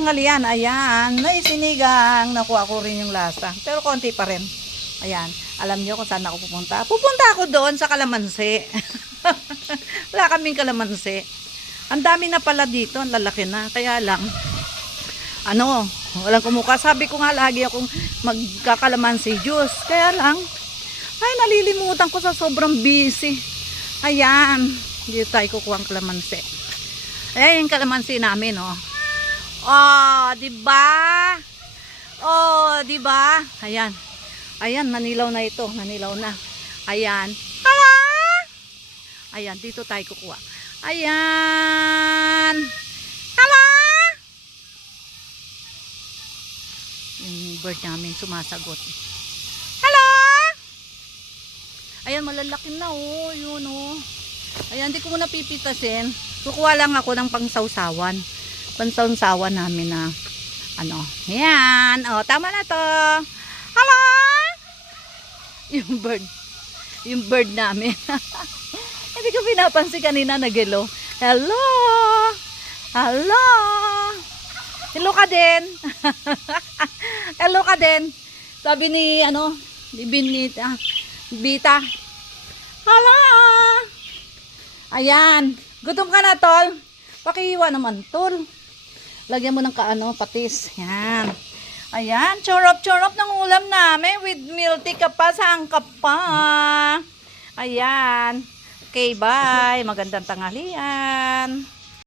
Tanghalian, ayan, may sinigang, nakuha ko rin yung lasa, pero konti pa rin. Ayan, alam nyo kung saan ako pupunta? Pupunta ako doon sa Kalamansi. Wala kaming kalamansi. Ang dami na pala dito, ang lalaki na, kaya lang, walang kumuka. Sabi ko nga lagi akong magkakalamansi juice, kaya lang, ay nalilimutan ko sa sobrang busy. Ayan, dito tayo kukuha ang kalamansi. Ayan yung kalamansi namin, oh. Oh, 'di ba? Oh, 'di ba? Ayan. Ayan, nanilaw na ito, nanilaw na. Ayan. Hala! Ayan, dito tayo kukuha. Ayan. Hala! Yung bird namin sumasagot. Hello! Ayan, malalaki na, oh. Yun, oh. Ayan, di ko muna pipitasin. Kukuha lang ako ng pangsawsawan. Pansawsawan namin na yan, oh, tama na to. Hello! Yung bird namin. Hindi ko pinapansin kanina, nag-hello. Hello! Hello! Hello ka din. Hello ka din. Sabi ni Bita. Hello! Ayan, gutom ka na, tol. Pakiiwa naman, tol. Lagyan mo ng patis. Yan. Ayan, chorop-chorop ng ulam namin with milk tea ka pa, saan ka pa. Ayan. Okay, bye. Magandang tanghalian.